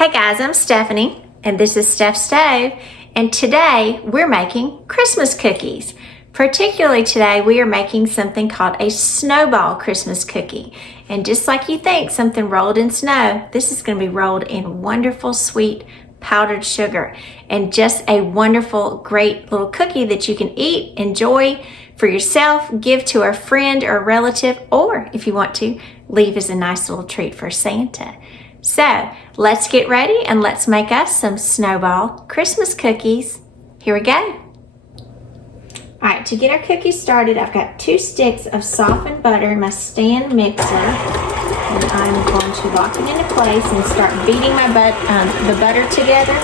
Hey guys, I'm Stephanie, and this is Steph Stove, and today we're making Christmas cookies. Particularly today, we are making something called a Snowball Christmas cookie. And just like you think, something rolled in snow, this is going to be rolled in wonderful, sweet, powdered sugar. And just a wonderful, great little cookie that you can eat, enjoy for yourself, give to a friend or relative, or if you want to, leave as a nice little treat for Santa. So let's get ready and let's make us some Snowball Christmas cookies. Here we go. All right, to get our cookies started, I've got 2 sticks of softened butter in my stand mixer, and I'm going to lock it into place and start beating my the butter together.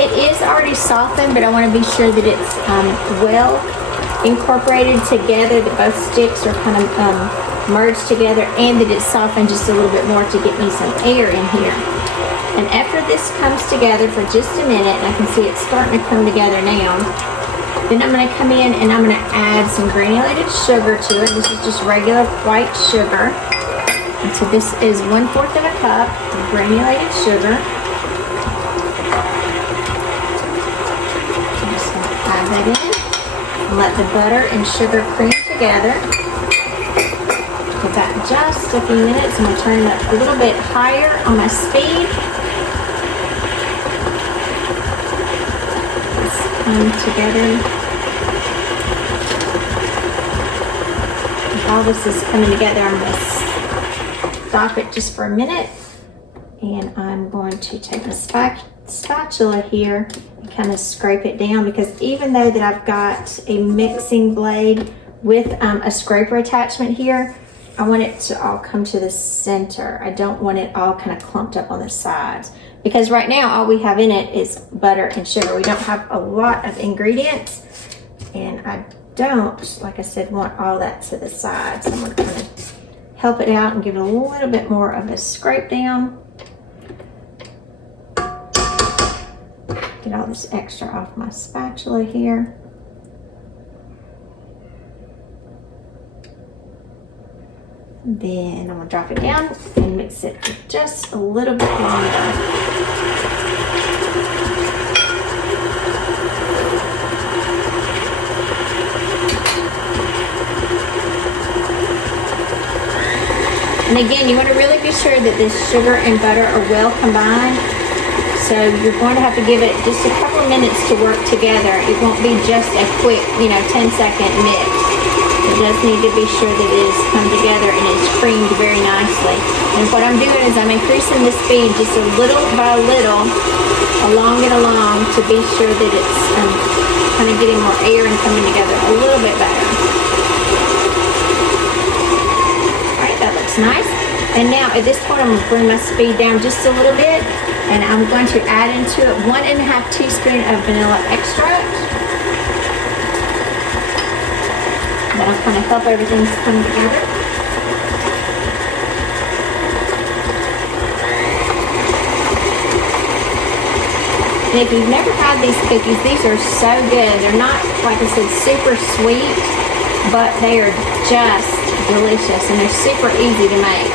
It is already softened, but I want to be sure that it's well incorporated together, that both sticks are kind of merged together, and that it's softened just a little bit more to get me some air in here. And after this comes together for just a minute, and I can see it's starting to come together now, then I'm going to come in and I'm going to add some granulated sugar to it. This is just regular white sugar. And so this is 1/4 of a cup of granulated sugar. I'm just going to add that in and let the butter and sugar cream together. Give that just a few minutes. I'm going to turn it up a little bit higher on my speed. Let's come together. While this is coming together, I'm going to stop it just for a minute. And I'm going to take a spatula here and kind of scrape it down, because even though that I've got a mixing blade with a scraper attachment here, I want it to all come to the center. I don't want it all kind of clumped up on the sides, because right now all we have in it is butter and sugar. We don't have a lot of ingredients, and I don't, like I said, want all that to the sides. So I'm going to kind of help it out and give it a little bit more of a scrape down. Get all this extra off my spatula here. Then I'm going to drop it down and mix it just a little bit longer. And again, you want to really be sure that this sugar and butter are well combined. So you're going to have to give it just a couple of minutes to work together. It won't be just a quick, 10-second mix. It does need to be sure that it has come together and it's creamed very nicely. And what I'm doing is I'm increasing the speed just a little by little, along to be sure that it's kind of getting more air and coming together a little bit better. Alright, that looks nice. And now at this point I'm going to bring my speed down just a little bit, and I'm going to add into it 1½ teaspoon of vanilla extract. That'll kind of help everything come together. And if you've never had these cookies, these are so good. They're not, like I said, super sweet, but they are just delicious, and they're super easy to make.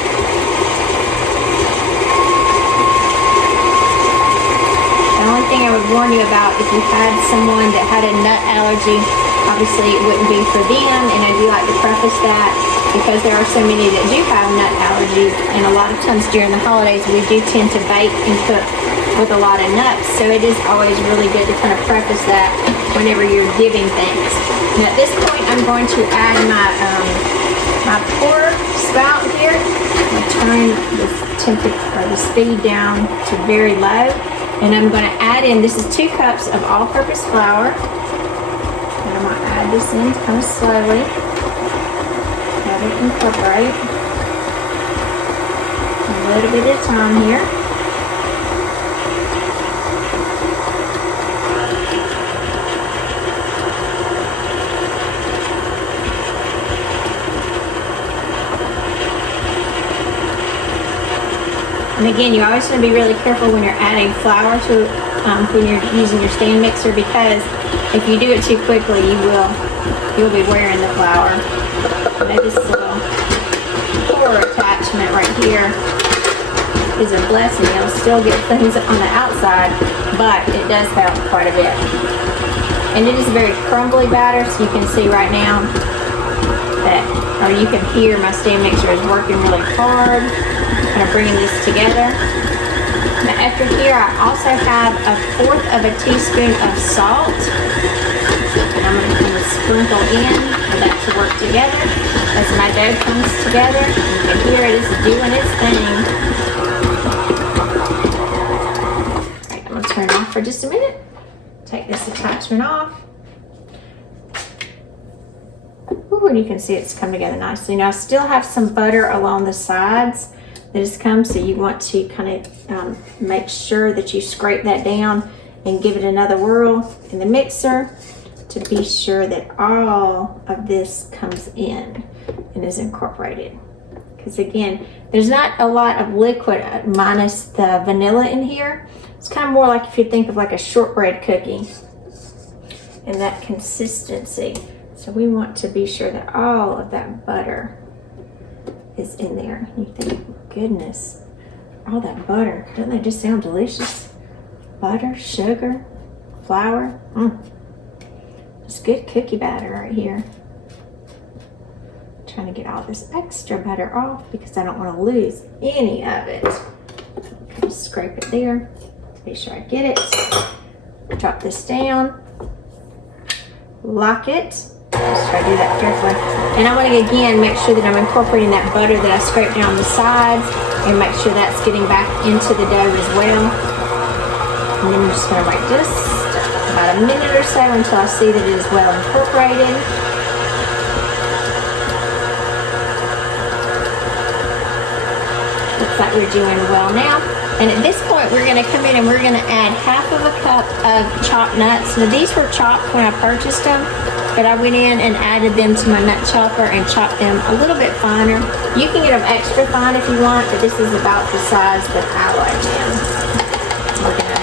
The only thing I would warn you about, if you had someone that had a nut allergy, obviously it wouldn't be for them, and I do like to preface that because there are so many that do have nut allergies, and a lot of times during the holidays we do tend to bake and cook with a lot of nuts, so it is always really good to kind of preface that whenever you're giving things. Now at this point I'm going to add my pour spout here. I'm going to turn the speed down to very low, and I'm going to add in, this is 2 cups of all-purpose flour. I'm going to add this in kind of slowly. Have it incorporate a little bit at a time here. And again, you always want to be really careful when you're adding flour to when you're using your stand mixer, because if you do it too quickly, you'll be wearing the flour. I have this little pour attachment right here is a blessing. It'll still get things on the outside, but it does help quite a bit. And it is a very crumbly batter, so you can see right now that, or you can hear my stand mixer is working really hard, kind of bringing this together. Now after here, I also have 1/4 of a teaspoon of salt, and I'm going to kind of sprinkle in for that to work together. As my dough comes together, you can hear it is doing its thing. All right, I'm going to turn it off for just a minute. Take this attachment off. Ooh, and you can see it's come together nicely. Now I still have some butter along the sides that has come, so you want to kind of make sure that you scrape that down and give it another whirl in the mixer to be sure that all of this comes in and is incorporated. Because again, there's not a lot of liquid minus the vanilla in here. It's kind of more like if you think of like a shortbread cookie and that consistency. So we want to be sure that all of that butter is in there. You think, goodness, all that butter, doesn't that just sound delicious? Butter, sugar, flour, It's good cookie batter right here. Trying to get all this extra butter off because I don't want to lose any of it. Kind of scrape it there. Make sure I get it. Drop this down. Lock it. Just try to do that carefully. And I want to again make sure that I'm incorporating that butter that I scraped down the sides and make sure that's getting back into the dough as well. And then I'm just going to wait just about a minute or so until I see that it is well incorporated. Looks like we're doing well now. And at this point, we're going to come in and we're going to add 1/2 cup of chopped nuts. Now these were chopped when I purchased them, but I went in and added them to my nut chopper and chopped them a little bit finer. You can get them extra fine if you want, but this is about the size that I like them. We're going to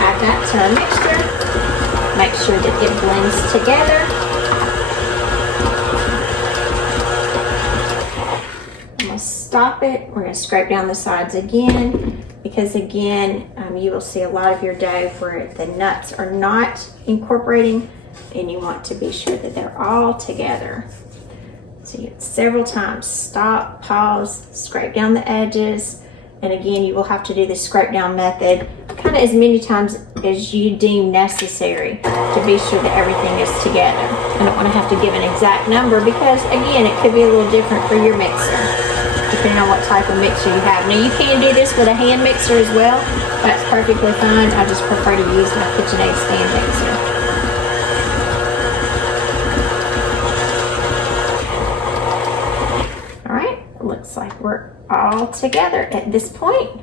add that to our mixture. Make sure that it blends together. Stop it. We're going to scrape down the sides again because again you will see a lot of your dough where the nuts are not incorporating, and you want to be sure that they're all together. So you get several times stop, pause, scrape down the edges, and again you will have to do the scrape down method kind of as many times as you deem necessary to be sure that everything is together. I don't want to have to give an exact number because again it could be a little different for your mixer, depending on what type of mixer you have. Now you can do this with a hand mixer as well. That's perfectly fine. I just prefer to use my KitchenAid stand mixer. All right, looks like we're all together at this point.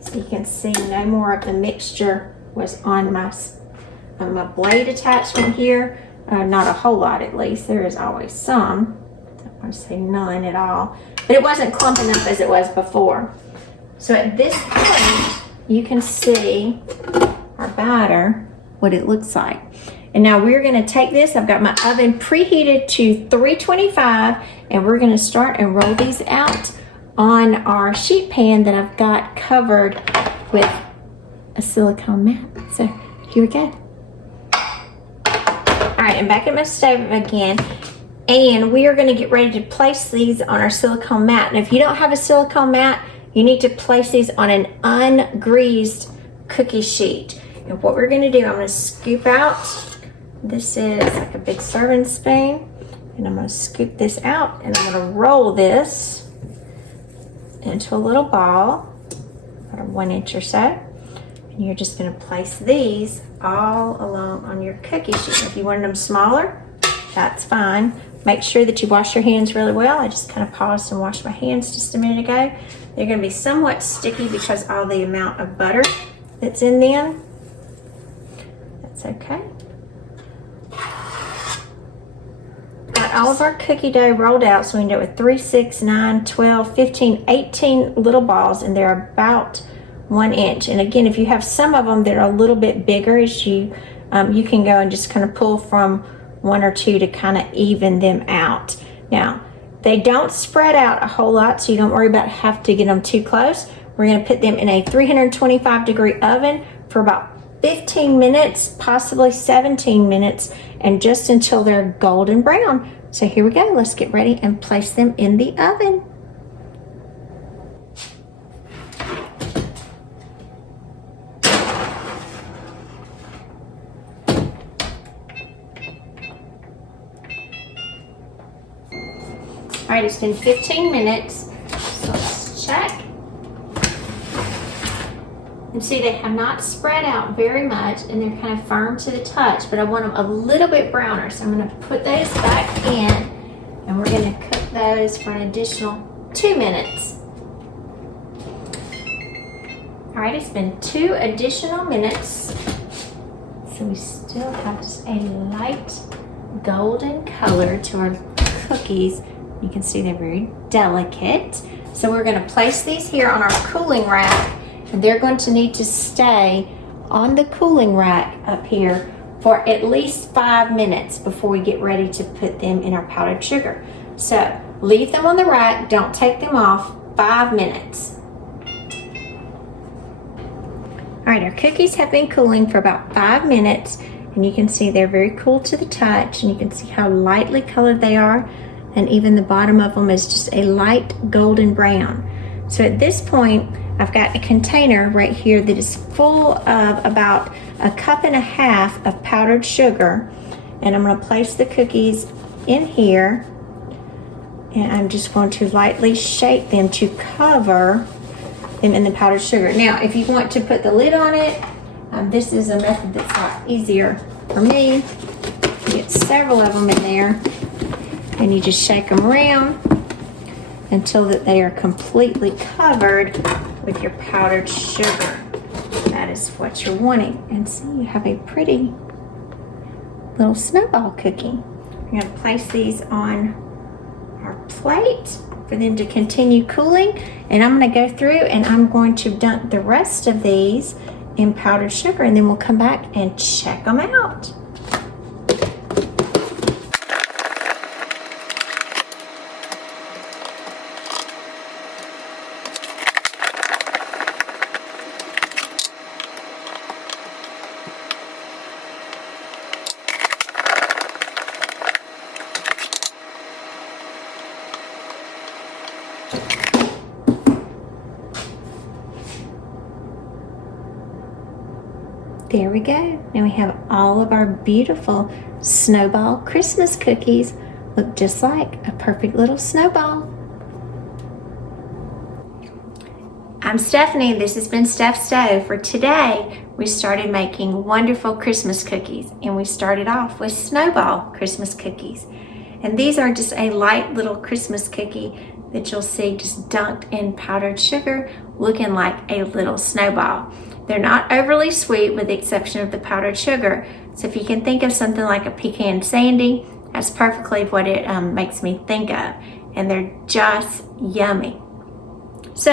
So you can see no more of the mixture was on my blade attachment here. Not a whole lot, at least. There is always some. I want to say none at all, but it wasn't clumping up as it was before. So at this point, you can see our batter, what it looks like. And now we're going to take this. I've got my oven preheated to 325, and we're going to start and roll these out on our sheet pan that I've got covered with a silicone mat. So here we go. All right, I'm back at my stove again. And we are going to get ready to place these on our silicone mat. And if you don't have a silicone mat, you need to place these on an ungreased cookie sheet. And what we're going to do, I'm going to scoop out. This is like a big serving spoon. And I'm going to scoop this out and I'm going to roll this into a little ball, about 1 inch or so. And you're just going to place these all along on your cookie sheet. If you wanted them smaller, that's fine. Make sure that you wash your hands really well. I just kind of paused and washed my hands just a minute ago. They're going to be somewhat sticky because all the amount of butter that's in them. That's okay. Got all of our cookie dough rolled out, so we can do it with 3, 6, 9, 12, 15, 18 little balls, and they're about 1 inch. And again, if you have some of them that are a little bit bigger, as you can go and just kind of pull from 1 or 2 to kind of even them out. Now, They don't spread out a whole lot, so you don't worry about having to get them too close. We're going to put them in a 325-degree oven for about 15 minutes, possibly 17 minutes, and just until they're golden brown. So here we go. Let's get ready and place them in the oven. All right, it's been 15 minutes, so let's check. And see, they have not spread out very much, and they're kind of firm to the touch, but I want them a little bit browner. So I'm going to put those back in, and we're going to cook those for an additional 2 minutes. All right, it's been 2 additional minutes. So we still have just a light golden color to our cookies. You can see they're very delicate. So we're going to place these here on our cooling rack, and they're going to need to stay on the cooling rack up here for at least 5 minutes before we get ready to put them in our powdered sugar. So leave them on the rack, don't take them off, 5 minutes. All right, our cookies have been cooling for about 5 minutes, and you can see they're very cool to the touch, and you can see how lightly colored they are. And even the bottom of them is just a light golden brown. So at this point, I've got a container right here that is full of about 1.5 cups of powdered sugar. And I'm going to place the cookies in here. And I'm just going to lightly shake them to cover them in the powdered sugar. Now, if you want to put the lid on it, this is a method that's a lot easier for me. Get several of them in there. And you just shake them around until that they are completely covered with your powdered sugar. That is what you're wanting. And see, you have a pretty little snowball cookie. We're going to place these on our plate for them to continue cooling. And I'm going to go through and I'm going to dunk the rest of these in powdered sugar, and then we'll come back and check them out. There we go. Now we have all of our beautiful snowball Christmas cookies. Look just like a perfect little snowball. I'm Stephanie. This has been Steph Stove. For today, we started making wonderful Christmas cookies, and we started off with snowball Christmas cookies. And these are just a light little Christmas cookie that you'll see just dunked in powdered sugar, looking like a little snowball. They're not overly sweet with the exception of the powdered sugar. So if you can think of something like a pecan sandy, that's perfectly what it makes me think of. And they're just yummy. So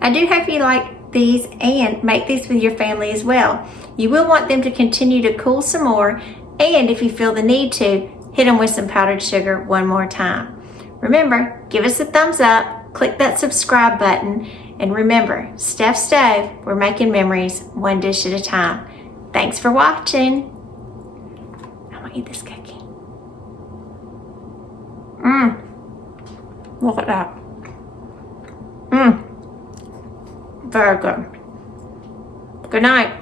I do hope you like these and make these with your family as well. You will want them to continue to cool some more. And if you feel the need to, hit them with some powdered sugar one more time. Remember, give us a thumbs up, click that subscribe button, and remember, Steph Stove, we're making memories one dish at a time. Thanks for watching. I'm gonna eat this cookie. Look at that. Very good. Good night.